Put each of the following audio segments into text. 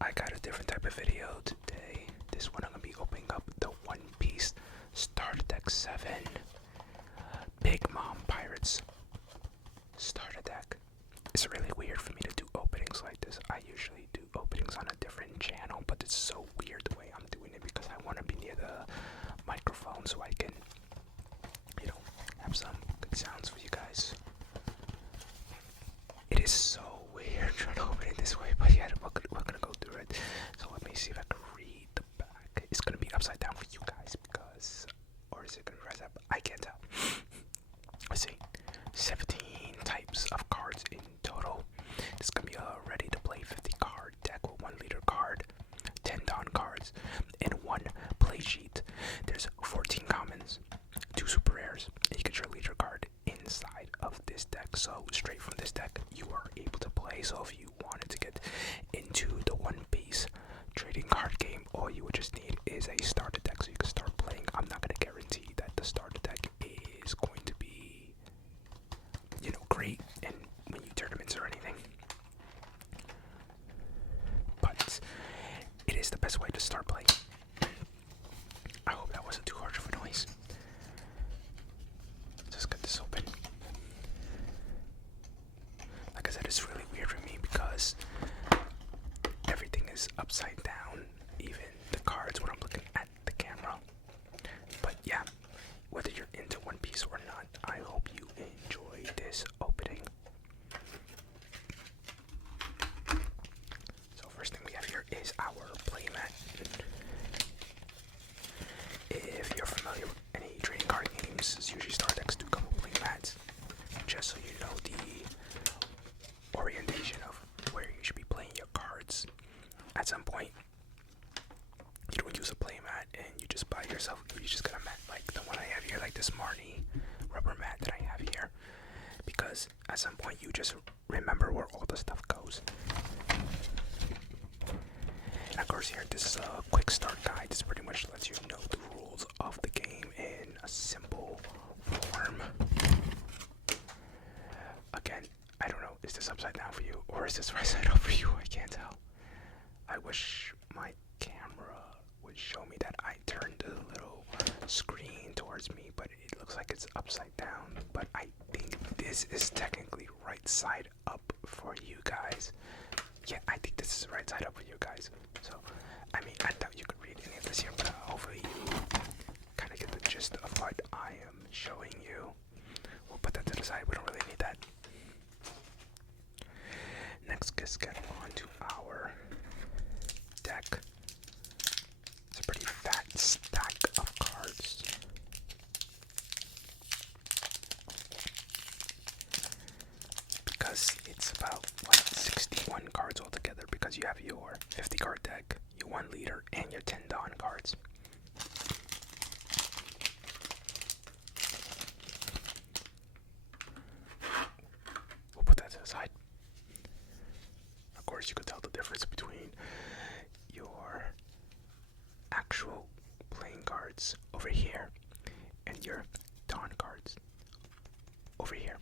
I got a different type of video today. This one I'm gonna be opening up the One Piece Starter Deck 7 Big Mom Pirates Starter Deck. It's really weird for me to do openings like this. I usually do openings on a different channel, but it's so weird the way I'm doing it because I want to be near the microphone so I can, have some good sounds for you guys. It is so weird trying to open it this way, but yeah, we're gonna go through it. So let me see if I can read the back. It's gonna be upside down for you guys because, or is it gonna rise up? I can't tell. Let's see, 17 types of cards in total. This is gonna be a ready to play 50 card deck with 1 leader card, 10 Dawn cards, and 1 play sheet. There's 14 commons, 2 super rares, and you get your leader card inside of this deck. So straight from this deck you are able to play. So if you wanted to get into the One Piece trading card game, all you would just need is a starter deck so you can start playing. I'm not going to guarantee that the starter deck is going to be, great and when you tournaments or anything, but it is the best way to start playing. I hope that wasn't too harsh of a noise. Just get this open. Like I said, it's really weird for me because everything is upside down, even the cards when I'm looking at the camera. But yeah, whether you're into One Piece or not, I hope you enjoy this opening. So first thing we have here is our playmat. If you're familiar with any trading card games, it's usually starter decks do come with playmats, just so you know the orientation of where you should be playing your cards. At some point, you don't use a playmat and you just buy yourself, you just get a mat like the one I have here, like this Marnie rubber mat that I have here, because at some point you just remember where all the stuff goes. And of course here, this is a quick start guide. This pretty much lets you know the rules of the game in a simple form. Again, I don't know, is this upside down for you or is this right side up for you? I can't tell. I wish my camera would show me that I turned the little screen towards me, but it looks like it's upside down. But I think this is technically right side up for you guys. Yeah, I think this is right side up for you guys. So, I mean, I doubt you could read any of this here, but hopefully you kind of get the gist of what I am showing you. We'll put that to the side. We don't really need that. Next, let's get on to our deck. It's a pretty fat stack of cards. Because it's about, 61 cards altogether, because you have your 50 card deck, your 1 leader, and your 10 Dawn cards. We'll put that to the side. Of course, you could tell the difference between your actual playing cards over here and your Dawn cards over here.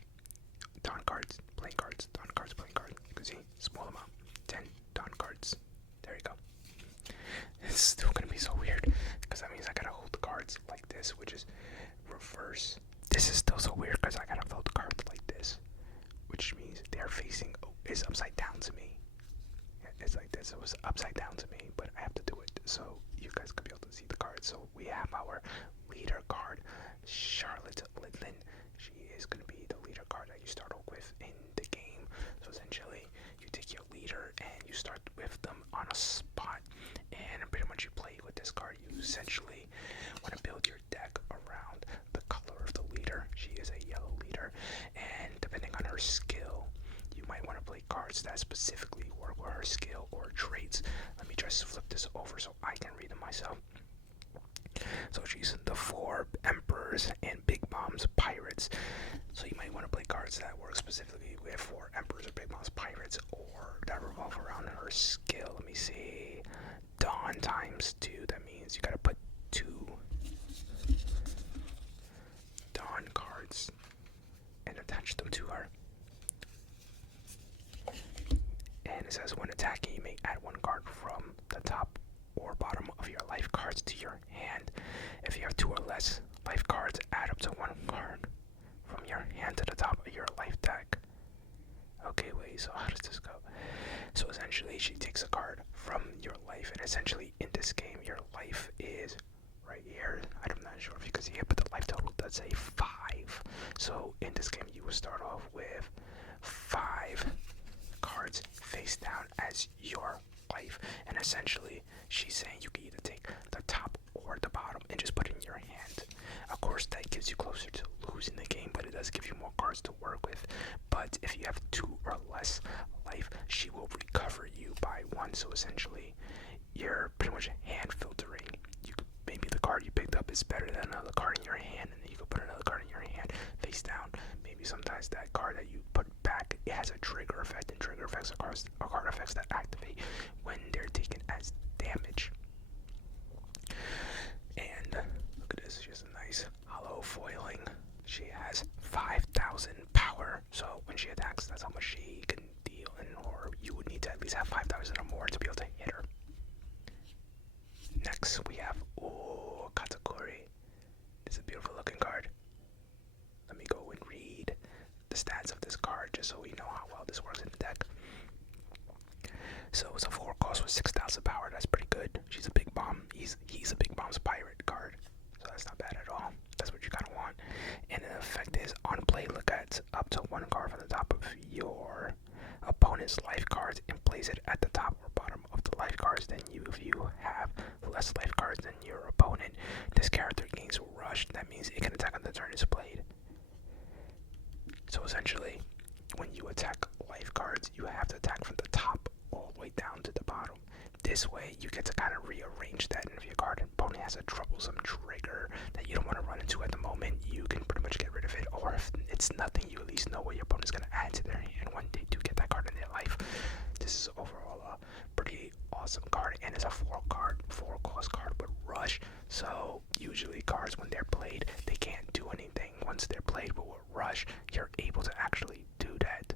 Dawn cards, playing cards, Dawn cards, playing cards. You can see, small amount, 10 Dawn cards. There you go. It's still gonna be so weird because that means I gotta hold the cards like this, which is reverse. This is still so weird because I gotta hold the cards like this, which means they're facing, is upside down to me. It's like this, it was upside down to me, but I have to do it so you guys can be able to see the cards. So we have our leader card, Charlotte Lidlin. She is going to be the leader card that you start off with in the game. So essentially, you take your leader and you start with them on a spot, and pretty much you play with this card. You essentially want to build your deck around the color of the leader. She is a yellow leader, and depending on her skill, you might want to play cards that specifically work with her skill or traits. Let me just flip this over so I can read them myself. So she's the 4 Emperors and Big Mom's Pirates. So you might want to play cards that work specifically with 4 Emperors or Big Mom's Pirates, or that revolve around her skill. Let me see. Dawn times 2. That means you gotta put 2 Dawn cards and attach them to her. And it says when attacking, you may add 1 card from the top or bottom of your life cards to your hand. If you have 2 or less life cards, add up to 1 card from your hand to the top of your life deck. Okay, wait, so how does this go? So essentially, she takes a card from your life, and essentially in this game, your life is right here. I'm not sure if you can see it, but the life total does say 5. So in this game, you will start off with 5 cards face down as your life, and essentially, she's saying you can either take the top or the bottom and just put it in your hand. Of course, that gives you closer to losing the game, but it does give you more cards to work with. But if you have 2 or less life, she will recover you by 1. So essentially, you're pretty much hand filtering. Maybe the card you picked up is better than another card in your hand, and then you can put another card in your hand face down. Maybe sometimes that card that you put back, it has a trigger effect, and trigger effects are card effects that activate when they're taken as damage. And look at this, she has a nice hollow foiling. She has 5,000 power, so when she attacks, that's how much she can deal, or you would need to at least have 5,000 or more to be able to hit her. Next, we have Katakuri. This is a beautiful looking card. Let me go and read the stats of this card just so we know how well this works in the deck. So it's a 4 cost with 6,000 power. That's pretty good. She's a big bomb. He's a big bomb's pirate card, so that's not bad at all. That's what you kind of want. And the effect is on play, look at up to 1 card from the top of your opponent's life cards and place it at the top or bottom of the life cards. Then if you have less life cards than your opponent, this character gains rush. That means it can attack on the turn it's played. So essentially, when you attack life cards, you have to attack from the top all the way down to the bottom. This way, you get to kind of rearrange that, and if your opponent has a troublesome trigger that you don't want to run into at the moment, you can pretty much get rid of it, or if it's nothing, you at least know what your opponent's going to add to their hand when they do get that card in their life. This is overall a pretty awesome card, and it's a 4 cost card with rush, so usually cards, when they're played, they can't do anything once they're played, but with rush, you're able to actually do that.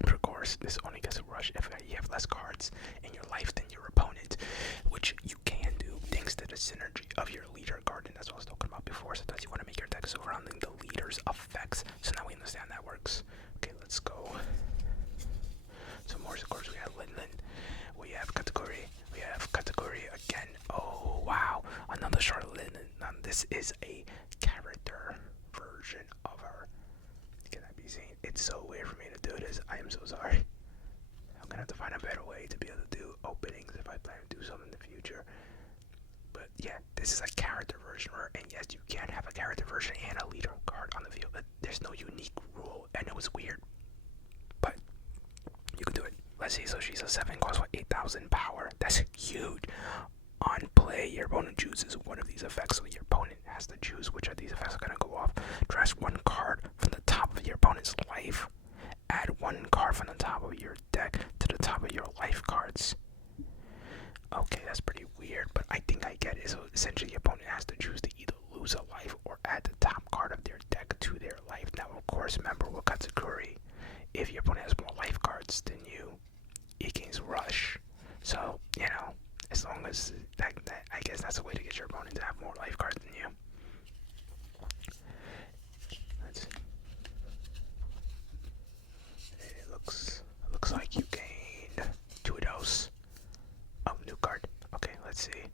But of course, this only gets a rush if you have less cards in your life than your opponent, which you can do thanks to the synergy of your leader card, and that's what I was talking about before. Sometimes you want to make your deck surrounding the leader's effects, so now we understand that works. Okay, let's go. Some more, of course, we have Linlin, we have Katakuri, we have Katakuri again. Oh, wow, another Charlotte Linlin. Now, this is a character version of her. Can that be seen? It's so weird for me to do this. I am so sorry. I'm gonna have to find a better way to be able to do openings if I plan to do something in the future. But yeah, this is a character version of her, and yes, you can have a character version and a leader card on the field. But there's no unique rule, and it was weird. But you can do it. Let's see, so she's a 7 cost with 8,000 power. That's huge. On play, your opponent chooses one of these effects, so your opponent has to choose which of these effects are going to go off. Dress 1 card from the top of your opponent's life. Add 1 card from the top of your deck to the top of your life cards. Okay, that's pretty weird, but I think I get it. So essentially, your opponent has to choose to either lose a life or add the top card of their deck to their life. Now, of course, remember with Katsukuri, if your opponent has more life cards than you, it gains rush. So, you know, as long as that I guess that's a way to get your opponent to have more life cards than you. It looks like you gained 2 of those. Oh, new card. Okay, let's see.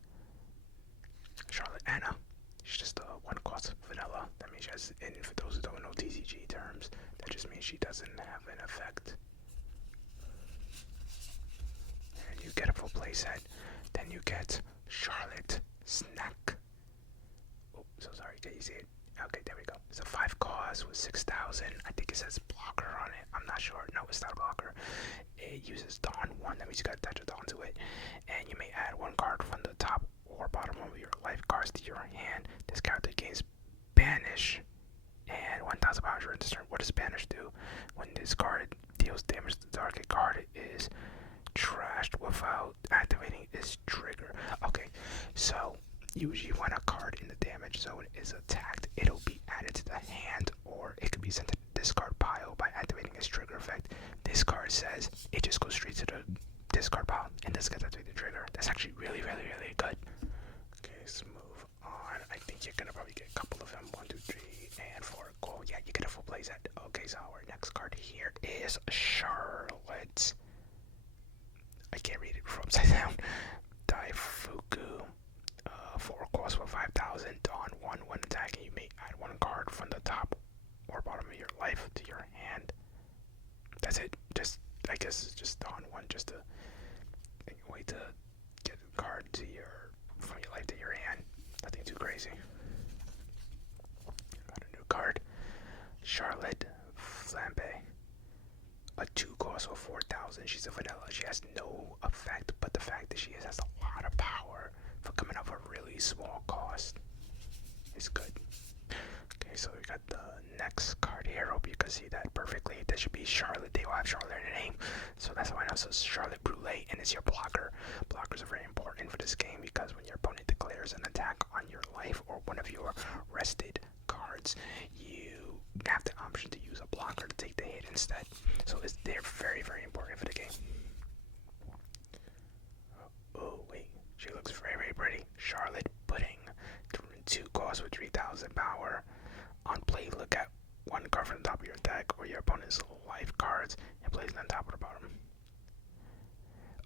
Charlotte Anna. She's just a 1 cost vanilla. That means she has, and for those who don't know TCG terms, that just means she doesn't have an effect. And you get a full playset. Then you get Charlotte Snack. Oh, so sorry. Can you see it? Okay, there we go. It's a 5 cost with 6,000. I think it says blocker on it. I'm not sure. No, it's not a blocker. It uses Dawn 1. That means you gotta attach a Dawn to it. And you may add 1 card from the top or bottom of your life cards to your hand. This character gains Banish and 1,000 power during this turn. What does Banish do? When this card deals damage to the target card, it is trashed without activating its trigger. Okay, so usually when a card in the damage zone is attacked, it'll be added to the hand, or it could be sent to the discard pile by activating its trigger effect. This card says it just goes straight to the discard pile, and this gets activate the trigger. That's actually really, really, really good. Okay, let's move on. I think you're gonna probably get a couple of them. 1, 2, 3, and 4. Cool. Yeah, you get a full playset. Okay, so our next card here is Charlotte. I can't read it from upside down. Daifuku. 4 cost for 5,000. On 1 when attacking, you may add 1 card from the top or bottom of your life to your hand. That's it. Just, I guess it's just on 1, just a way to get a card to from your life to your hand. Nothing too crazy. Got a new card. Charlotte Flambe. A 2 cost for 4,000. She's a vanilla. She has no effect, but the fact that she has a lot of power for coming up a really small cost is good. Okay, so we got the next card here. Hope you can see that perfectly. That should be Charlotte. They will have Charlotte in the name, so that's why I know. So Charlotte Brûlée, and it's your blocker. Blockers are very important for this game because when your opponent declares an attack on your life or one of your rested cards, you have the option to use a blocker to take the hit instead. So they're very, very important for the game. Oh wait, she looks very, very pretty. Charlotte Pudding. 2 costs with 3,000 power. On play, look at 1 card from the top of your deck or your opponent's life cards and place them on top or the bottom.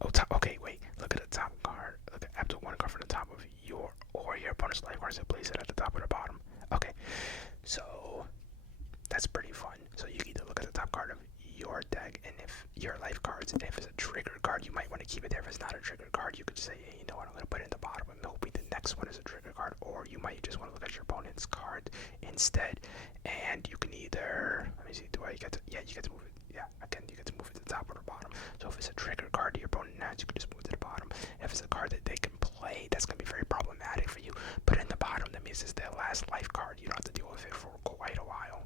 Oh, top. Okay, wait. Look at the top card. Look at up to 1 card from the top of your opponent's life cards and place it at the top or the bottom. Okay, so that's pretty fun. So you can either look at the top card of your deck and if your life cards, and if it's a trigger card, you might want to keep it there. If it's not a trigger card, you could say, hey, you know what, I'm going to put it in the bottom and hoping the next one is a trigger card, or you might just want to look at your opponent's card instead. And you can either, let me see, do I get to, yeah, you get to move it, yeah, again, you get to move it to the top or the bottom. So if it's a trigger card your opponent has, you can just move it to the bottom. If it's a card that they can play, that's going to be very problematic for you. Put it in the bottom, that means it's their last life card. You don't have to deal with it for quite a while.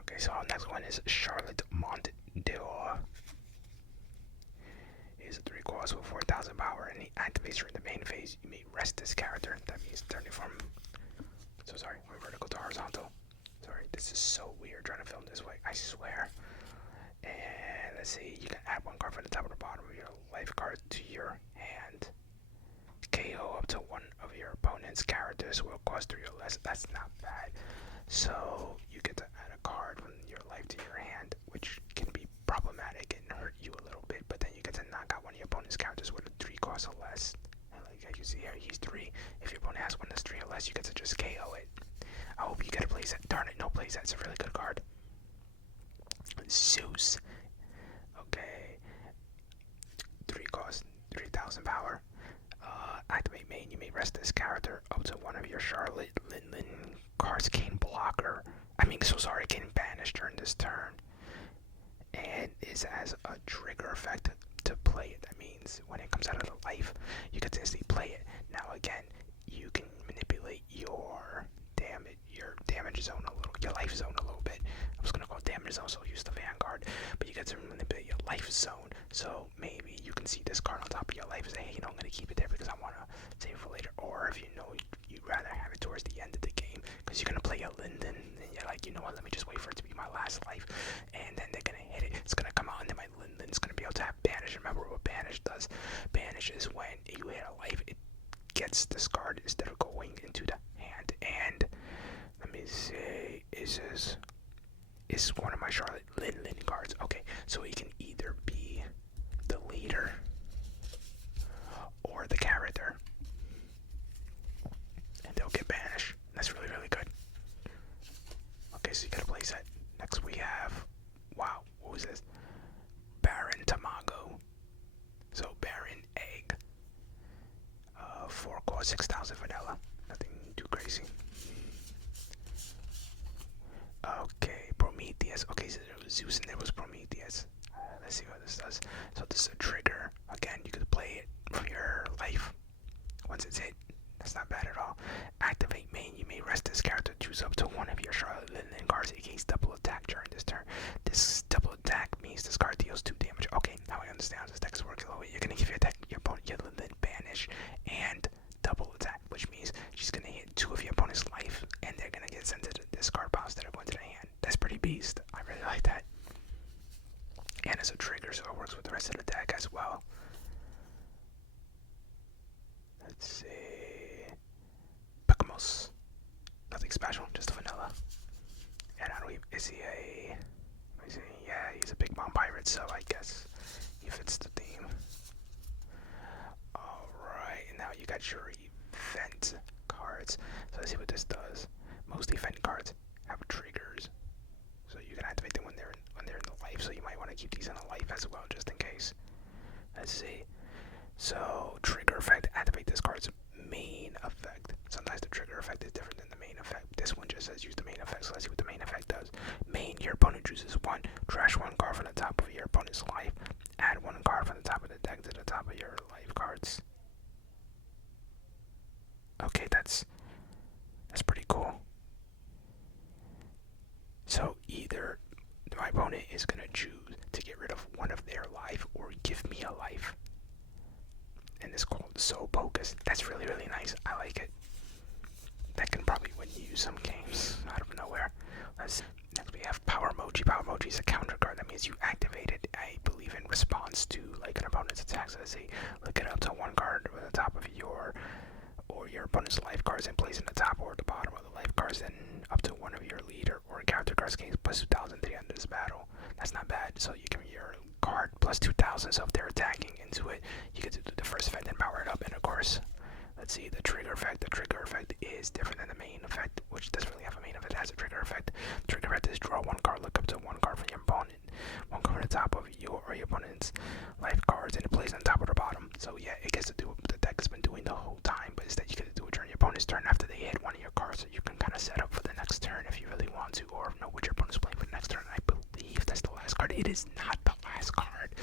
Okay, so our next one is Charlotte Mondior. Is a 3 cost with 4,000 power, and he activates during the main phase. You may rest this character. That means turn it from, so sorry, from vertical to horizontal. Sorry, this is so weird trying to film this way, I swear. And let's see, you can add 1 card from the top or the bottom of your life card to your hand. KO up to 1 of your opponent's characters will cost 3 or less. That's not bad. So you get to add a card from your life to your hand, which can be problematic and hurt you a little bit, but then you get to knock out 1 of your opponent's characters with a 3 cost or less. And like you see here, he's 3. If your opponent has 1 that's 3 or less, you get to just KO it. I hope you get a playset. Darn it, no playset. It's a really good card. Zeus. Okay. 3 cost, 3,000 power. Activate main. You may rest this character up to 1 of your Charlotte Lin cards gain blocker. Gain banish during this turn. And is as a trigger effect to play it. That means when it comes out of the life, you can instantly play it. Now again, you can manipulate your damage zone a little, your life zone a little bit. I was gonna call it damage zone, so I'll use the Vanguard. But you get to manipulate your life zone. So maybe you can see this card on top of your life and say, hey, I'm gonna keep it there because I wanna save it for later. Or if you'd rather have it towards the end of the game because you're gonna play a Linden and you're like, you know what, let me just wait for it to be my last life, and then they're gonna hit it. It's gonna come out and then my Linden's gonna be able to have banish. Remember what banish does? Banish is when you hit a life, it gets discarded instead of going into the hand. And let me see, is one of my Charlotte Lin cards. Okay, so he can either be the leader or the character, and they'll get banished. That's really, really good. Okay, so you got a playset. Next we have, wow, what was this? Baron Tamago. So Baron Egg. 4 cost, 6,000 vanilla. Nothing too crazy. Okay, Prometheus. Okay, so there was Zeus and there was Prometheus. Let's see what this does. So this is a trigger. Again, you could play it from your life. Once it's hit, that's not bad at all. Activate main. You may rest this character. Choose up to 1 of your Charlotte Linden cards against double attack during this turn. This double attack means this card deals 2 damage. Okay, now I understand how this deck is working a little bit. You're gonna give your opponent your Linden banish and double attack, which means she's gonna hit 2 of your opponent's life, and they're gonna get sent to the discard pile instead of going to the hand. That's pretty beast. I really like that. And it's a trigger, so it works with the rest of the deck as well. Let's see. Pokemos. Nothing special, just vanilla. And I don't even, is he a, let me see, yeah, he's a big bomb pirate, so I guess he fits the theme. Alright, and now you got your event cards. So let's see what this does. Most event cards have triggers, so you can activate them when they're in the life, so you might want to keep these in a life as well, just in case. Let's see. So, trigger effect, activate this card's main effect. Sometimes the trigger effect is different than the main effect. This one just says use the main effect, so let's see what the main effect does. Main, your opponent chooses one. Trash one card from the top of your opponent's life. Add one card from the top of the deck to the top of your life cards. Okay, that's pretty cool. So, either my opponent is going to choose to get rid of one of their life or give me a life. And it's called So Bogus. That's really, really nice. I like it. That can probably win you some games out of nowhere. Next we have Power Emoji. Power Emoji is a counter card. That means you activate it, I believe, in response to like an opponent's attack. So let's say look it up to one card at the top of your opponent's life cards and place in the top or the bottom of the life cards, then up to one of your leader or character cards gains plus 2,000 to the end of this battle. That's not bad. So you give your card plus 2,000, so if they're attacking into it, you get to do the first effect and power it up. And of course, let's see, the trigger effect. The trigger effect is different than the main effect, which doesn't really have a main effect. It has a trigger effect. Trigger effect is draw one card, look up to one card from your opponent, one card from the top of your or your opponent's life cards, and it plays on top or the bottom. So yeah, it gets to do what the deck has been doing the whole time, but instead you get to do it during your opponent's turn after they hit one of your cards, so you can kind of set up for the next turn if you really want to, or know what your opponent's playing for the next turn. I believe that's the last card. It is not the last card.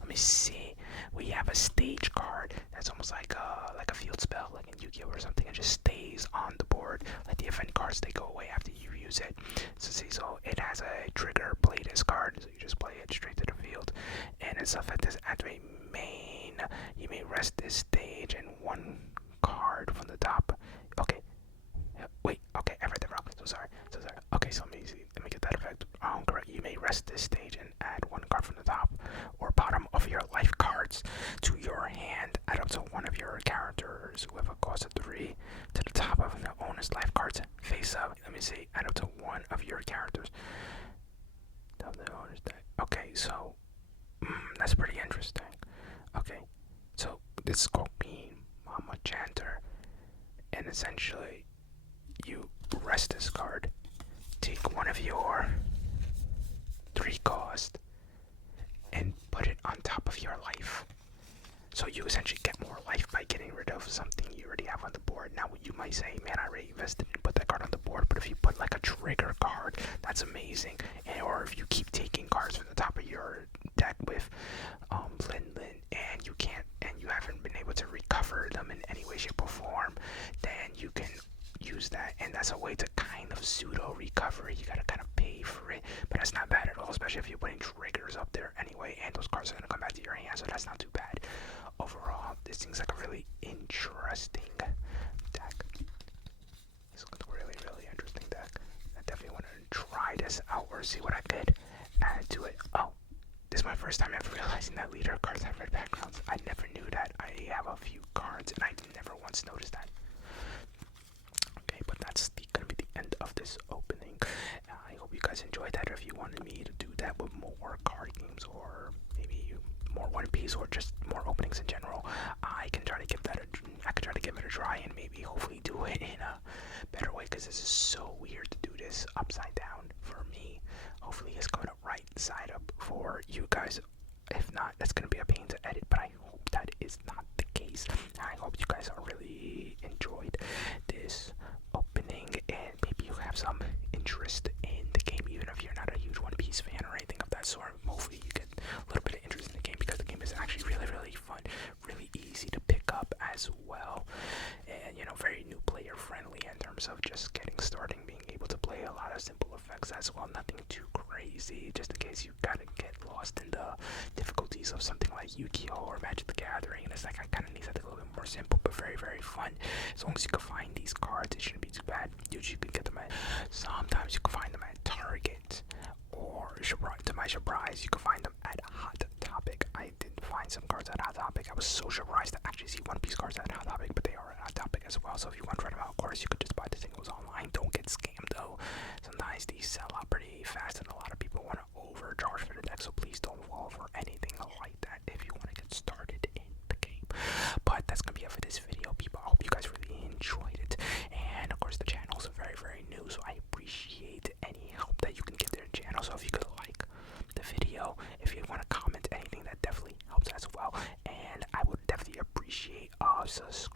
Let me see. We have a stage card that's almost like a field spell, like in Yu-Gi-Oh or something. It just stays on the board. Like the event cards, they go away after you use it. So it has a trigger, play this card, so you just play it straight to the field. And its effect is activate main. You may rest this stage and one card from the top. Okay. Wait, okay, I read that wrong. So sorry. Okay, so let me get that effect correct. You may rest this stage and add one card from the top or bottom of your life cards to your hand. Add up to one of your characters with a cost of 3 to the top of the owner's life cards face up. Let me see. Add up to one of your characters. Okay, so that's pretty interesting. Okay, so this is called Being Mama Chanter, and essentially you rest this card, take one of your 3 cost, and put it on top of your life. So you essentially get more life by getting rid of something you already have on the board. Now you might say, man, I already invested and put that card on the board, but if you put like a trigger card, that's amazing. Or if you keep taking cards from the top of your deck with Lin, and you haven't been able to recover them in any way, shape, or form, then you can use that, and that's a way to kind of pseudo recover. You gotta kind of pay for it, but that's not bad at all, especially if you're putting triggers up there anyway, and those cards are gonna come back to your hand, so that's not too bad. Overall, this seems like a really interesting deck. This looks really, really interesting deck. I definitely want to try this out or see what I could add to it. Oh, this is my first time ever realizing that leader cards have red backgrounds. I never knew that. I have a few cards, and I never once noticed that. Okay, but that's gonna be the end of this opening. I hope you guys enjoyed that. If you wanted me to do that with more card games, or maybe more One Piece, or just more openings in general, I can try to give it a try, and maybe hopefully do it in a better way, because this is so weird to do this upside down for me. Hopefully it's coming up right side up for you guys. If not, that's gonna be a pain to edit, but I hope that is not the case. I hope you guys are really enjoyed this opening, and maybe you have some interest in the game, even if you're not a huge One Piece fan or anything of that sort. Hopefully you get a little bit of interest in the game, because the game is actually really, really fun, really easy to pick up as well, and very new player friendly in terms of just getting started, being able to play a lot of simple effects as well, nothing too crazy, just in case you gotta get lost in the difficulties of something like Yu-Gi-Oh or Magic the Gathering. It's like I kind of need something a little bit more simple, but very, very fun. As long as you can find these cards, it shouldn't be too bad. Usually you can get them sometimes you can find them at Target, or to my surprise, you can find them at Hot Topic. I did find some cards at Hot Topic. I was so surprised to actually see One Piece cards at Hot Topic, but they are topic as well. So if you want to try them out, of course, you could just buy the singles online. Don't get scammed though. Sometimes these sell out pretty fast, and a lot of people want to overcharge for the deck. So please don't fall for anything like that if you want to get started in the game. But that's gonna be it for this video, people. I hope you guys really enjoyed it. And of course, the channel is very new, so I appreciate any help that you can give their channel. So if you could like the video, if you want to comment anything, that definitely helps as well. And I would definitely appreciate subscribe